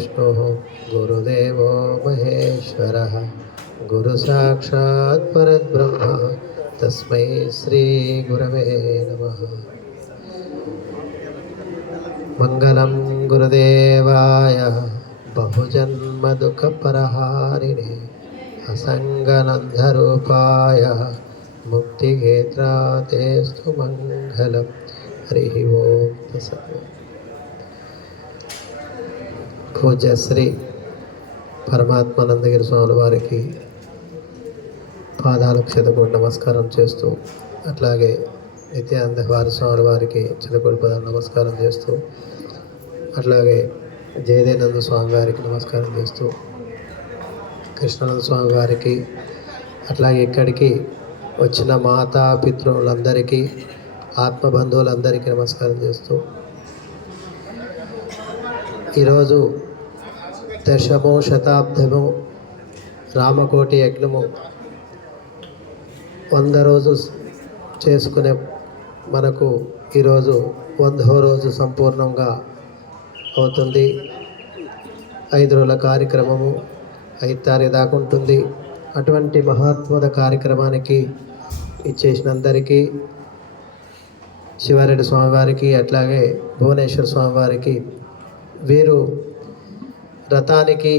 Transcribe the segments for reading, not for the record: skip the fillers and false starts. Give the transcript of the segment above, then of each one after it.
विष्णुः गुरुदेवो महेश्वरः गुरुसाक्षात् परब्रह्म तस्मै श्रीगुरवे नमः। मंगलं गुरुदेवाय बहुजन्मदुःखपरहारिणे असङ्गनन्धरूपाय मुक्तिहेत्रातेस्तु मंगलम्। हरिः ओम तत्सत्। పూజ్య శ్రీ పరమాత్మానందగిరి స్వామి వారికి పాదాలకు శతకోటి నమస్కారం చేస్తూ, అట్లాగే నిత్యానంద వారి స్వామి వారికి శతకోటి పదాలు నమస్కారం చేస్తూ, అట్లాగే జయదేనంద స్వామి వారికి నమస్కారం చేస్తూ, కృష్ణానంద స్వామి వారికి, అట్లాగే ఇక్కడికి వచ్చిన మాతా పితృలందరికీ, ఆత్మబంధువులందరికీ నమస్కారం చేస్తూ, ఈరోజు దశమో శతాబ్దము రామకోటి యజ్ఞము 100 రోజు చేసుకునే మనకు ఈరోజు 100వ రోజు సంపూర్ణంగా అవుతుంది. 5 రోజుల కార్యక్రమము 5 తారీఖు దాకా ఉంటుంది. అటువంటి మహాత్మద కార్యక్రమానికి ఇచ్చేసినందరికీ, శివారెడ్డి స్వామివారికి, అట్లాగే భువనేశ్వర స్వామివారికి, వీరు రథానికి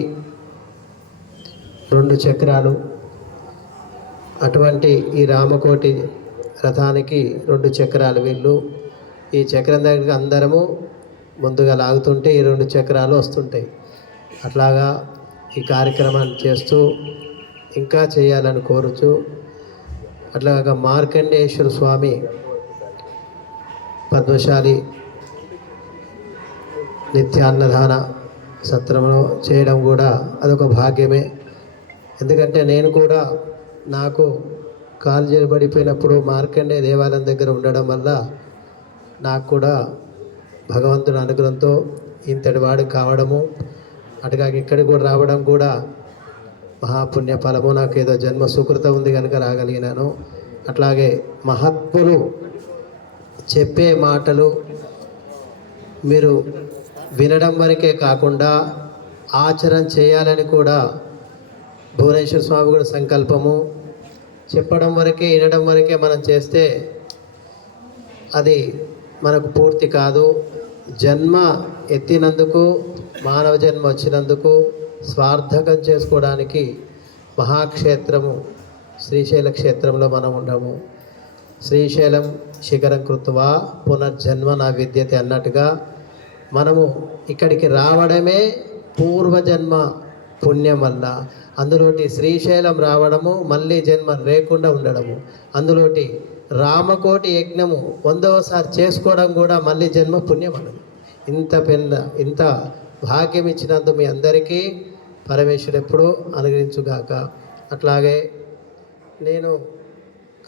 2 చక్రాలు, అటువంటి ఈ రామకోటి రథానికి 2 చక్రాలు. వీళ్ళు ఈ చక్రం దగ్గరికి అందరము ముందుగా లాగుతుంటే ఈ 2 చక్రాలు వస్తుంటాయి. అట్లాగా ఈ కార్యక్రమాన్ని చేస్తూ ఇంకా చేయాలని కోరుచు, అట్లాగా మార్కండేశ్వర స్వామి పద్మశాలి నిత్యాన్నదాన సత్రంలో చేయడం కూడా అదొక భాగ్యమే. ఎందుకంటే నేను కూడా నాకు కాలు చేరబడిపోయినప్పుడు మార్కండే దేవాలయం దగ్గర ఉండడం వల్ల నాకు కూడా భగవంతుడి అనుగ్రహంతో ఇంతటి వాడు కావడము, అటుగా ఇక్కడికి కూడా రావడం కూడా మహాపుణ్య ఫలము. నాకు ఏదో జన్మ సుకృతం ఉంది కనుక రాగలిగినాను. అట్లాగే మహాత్ములు చెప్పే మాటలు మీరు వినడం వరకే కాకుండా ఆచరణ చేయాలని కూడా భువనేశ్వర స్వామి కూడా సంకల్పము. చెప్పడం వరకే, వినడం వరకే మనం చేస్తే అది మనకు పూర్తి కాదు. జన్మ ఎత్తినందుకు, మానవ జన్మ వచ్చినందుకు స్వార్థకం చేసుకోవడానికి మహాక్షేత్రము శ్రీశైల క్షేత్రంలో మనం ఉండము. శ్రీశైలం శిఖరం కృత్వా పునర్జన్మ నా విద్యతే అన్నట్టుగా మనము ఇక్కడికి రావడమే పూర్వజన్మ పుణ్యం వల్ల, అందులోటి శ్రీశైలం రావడము మళ్ళీ జన్మ లేకుండా ఉండడము, అందులోటి రామకోటి యజ్ఞము 100వసారి చేసుకోవడం కూడా మళ్ళీ జన్మ పుణ్యం అన్నది. ఇంత భాగ్యం ఇచ్చినందుకు మీ అందరికీ పరమేశ్వరుడు ఎప్పుడూ అనుగ్రహించుగాక. అట్లాగే నేను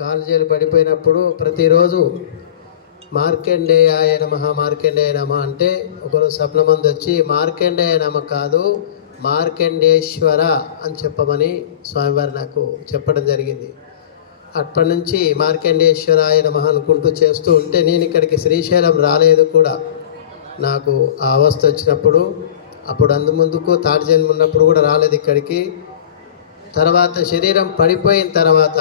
కాలేజీలు పడిపోయినప్పుడు ప్రతిరోజు మార్కండేయాయ నమః, మార్కండేయ నమః అంటే ఒకరు స్వప్నమంది వచ్చి మార్కండేయ నమః కాదు మార్కండేశ్వర అని చెప్పమని స్వామివారు నాకు చెప్పడం జరిగింది. అప్పటి నుంచి మార్కండేశ్వరాయ నమః అనుకుంటూ చేస్తూ ఉంటే, నేను ఇక్కడికి శ్రీశైలం రాలేదు కూడా. నాకు ఆ అవస్థ వచ్చినప్పుడు, అప్పుడు ముందుకు తాటి జన్మ ఉన్నప్పుడు కూడా రాలేదు ఇక్కడికి. తర్వాత శరీరం పడిపోయిన తర్వాత,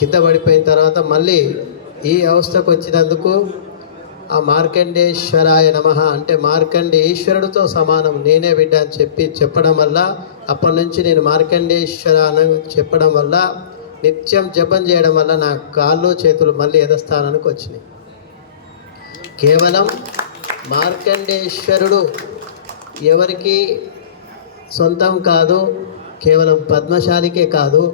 కింద పడిపోయిన తర్వాత మళ్ళీ ఈ అవస్థకు వచ్చినందుకు ఆ మార్కండేశ్వరాయ నమః అంటే మార్కండేశ్వరుడితో సమానం, నేనే బిడ్డ అని చెప్పడం వల్ల, అప్పటి నుంచి నేను మార్కండేశ్వర అని చెప్పడం వల్ల, నిత్యం జపం చేయడం వల్ల నా కాళ్ళు చేతులు మళ్ళీ యథస్థానానికి వచ్చినాయి. కేవలం మార్కండేశ్వరుడు ఎవరికి సొంతం కాదు, కేవలం పద్మశాలికే కాదు,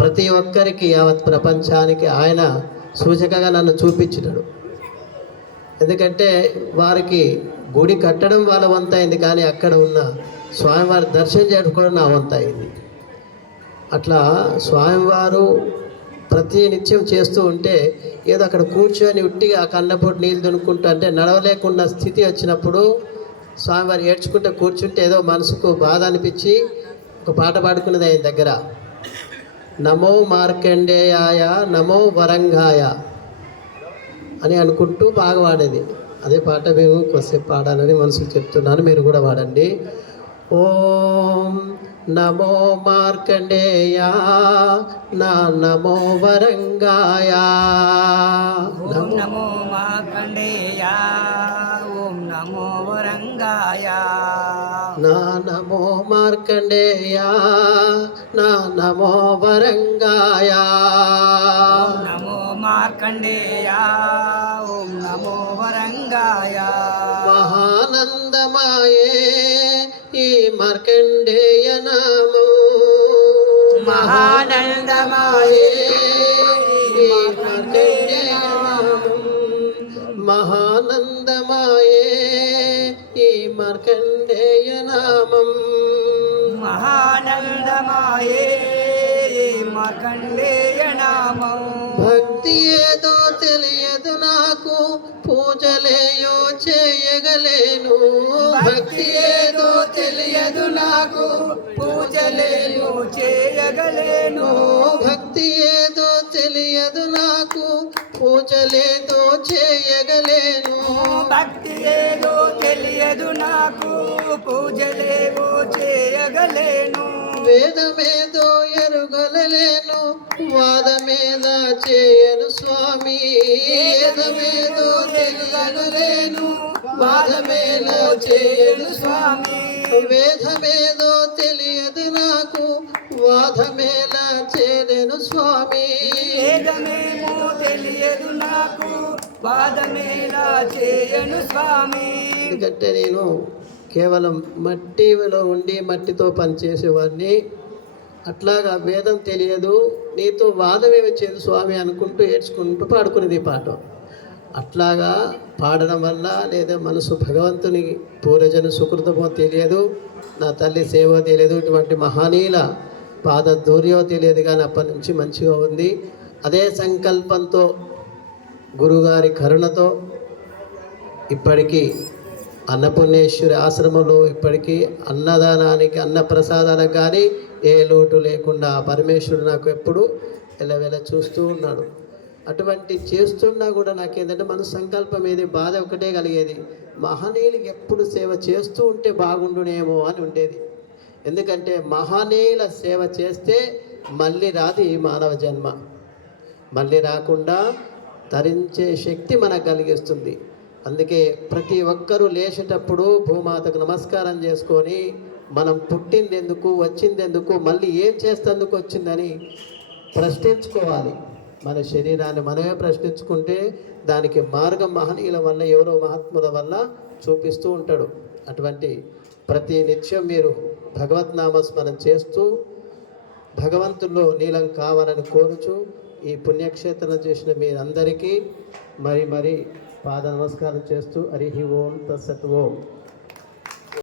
ప్రతి ఒక్కరికి, యావత్ ప్రపంచానికి ఆయన సూచకగా నన్ను చూపించినాడు. ఎందుకంటే వారికి గుడి కట్టడం వాళ్ళ వంత అయింది, కానీ అక్కడ ఉన్న స్వామివారి దర్శనం చేయడం కూడా నా వంత అయింది. అట్లా స్వామివారు ప్రతి నిత్యం చేస్తూ ఉంటే, ఏదో అక్కడ కూర్చొని ఉట్టిగా ఆ కన్నపోటు నీళ్ళు దునుక్కుంటూ అంటే నడవలేకుండా స్థితి వచ్చినప్పుడు స్వామివారు ఏడ్చుకుంటూ కూర్చుంటే ఏదో మనసుకు బాధ అనిపించి ఒక పాట పాడుకున్నది ఆయన దగ్గర, నమో మార్కండేయాయ నమో వరంగాయ అని అనుకుంటూ బాగా వాడేది. అదే పాట మేము కొద్దిసేపు పాడాలని మనసుకు చెప్తున్నాను, మీరు కూడా పాడండి. ఓం నమో మార్కండేయ నా నమో వరంగాయ. ఓం నమో మార్కండేయ ఓం నమో వరంగాయ. నా నమో మార్కండేయ నా నమో వరంగాయ. ఓం నమో మార్కండేయ ఓం నమో వరంగాయ. మహానందమాయే ఈ మార్కండేయ నామం. మహానందమాయే ఈ మార్కండేయ నామం. మహానందమాయే ఈ మార్కండేయ నామం. మహానందమాయే మార్కండేయ నామం. భక్తి ఏదో తెలియదు నాకు, పూజలేయో చేయగలేను. భక్తి ఏదో తెలియదు నాకు, పూజలేను చేయగలేను. భక్తి ఏదో తెలియదు నాకు, పూజలేదో చేయగలేను. భక్తి ఏదో తెలియదు నాకు, పూజలేవో చేయగలేను. వేదమేదో ఎరుగలేను, వాదమేద చేయను స్వామి. వేదమేదో తెలియగలేను, వాదమేదో చేయను స్వామి. వేదమేదో తెలియదు నాకు, వాదమేలా చేయను స్వామి. వేదమేమో తెలియదు నాకు, వాదమేలా చేయను స్వామి. ఎందుకంటే నేను కేవలం మట్టిలో ఉండి మట్టితో పనిచేసేవాడిని. అట్లాగా వేదం తెలియదు, నీతో వాదం ఏమి చేయదు స్వామి అనుకుంటూ ఏడ్చుకుంటూ పాడుకునేది ఈ పాట. అట్లాగా పాడడం వల్ల లేదా మనసు భగవంతుని పూర్వజన సుకృతమో తెలియదు, నా తల్లి సేవ తెలియదు, ఇటువంటి మహనీయుల పాద దూర్యో తెలియదు. కానీ అప్పటి నుంచి మంచిగా ఉంది. అదే సంకల్పంతో గురుగారి కరుణతో ఇప్పటికీ అన్నపూర్ణేశ్వరి ఆశ్రమంలో ఇప్పటికీ అన్నదానానికి అన్నప్రసాదాలకు కానీ ఏ లోటు లేకుండా పరమేశ్వరుడు నాకు ఎప్పుడు ఎల్లవేళ చూస్తూ ఉన్నాడు. అటువంటి చేస్తున్నా కూడా నాకేంటంటే మన సంకల్పం ఏది, బాధ ఒకటే కలిగేది, మహనీయులకి ఎప్పుడు సేవ చేస్తూ ఉంటే బాగుండునేమో అని ఉండేది. ఎందుకంటే మహనీయుల సేవ చేస్తే మళ్ళీ రాదు ఈ మానవ జన్మ, మళ్ళీ రాకుండా తరించే శక్తి మనకు కలిగిస్తుంది. అందుకే ప్రతి ఒక్కరూ లేచేటప్పుడు భూమాతకు నమస్కారం చేసుకొని మనం పుట్టింది ఎందుకు, వచ్చింది ఎందుకు, మళ్ళీ ఏం చేస్తేందుకు వచ్చిందని ప్రశ్నించుకోవాలి. మన శరీరాన్ని మనమే ప్రశ్నించుకుంటే దానికి మార్గం మహనీయుల వల్ల, ఎవరో మహాత్ముల వల్ల చూపిస్తూ ఉంటాడు. అటువంటి ప్రతి నిత్యం మీరు భగవద్నామస్మరణ చేస్తూ భగవంతుల్లో నీలం కావాలని కోరుచు ఈ పుణ్యక్షేత్రం చేసిన మీరందరికీ మరి పాద నమస్కారం చేస్తూ హరి ఓం తత్సత్ ఓం.